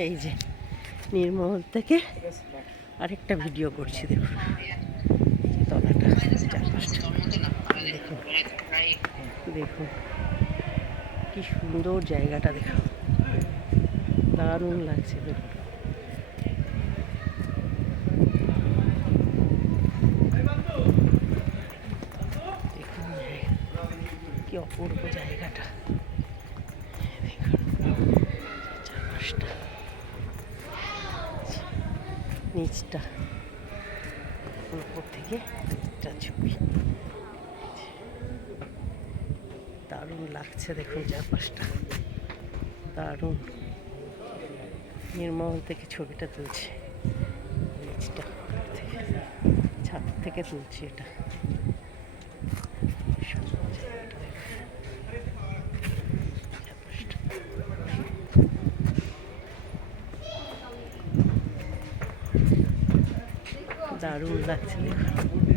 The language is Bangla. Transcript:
এই যে নির্মল থেকে আরেকটা ভিডিও করছি, দেখুন তলাটা, চারপাশটা দেখুন, দেখুন কি সুন্দর জায়গাটা, দেখুন দারুণ লাগছে। দেখুন দেখুন কি অপূর্ব জায়গাটা, দেখুন চারপাশটা, নিচটা, উপর থেকে নিচটা ছবি, দারুণ লাগছে। দেখুন চারপাশটা দারুণ। নির্মল থেকে ছবিটা তুলছে, নিচটা থেকে, ছাদ থেকে তুলছি এটা। দারুণ লাগছে দেখুন।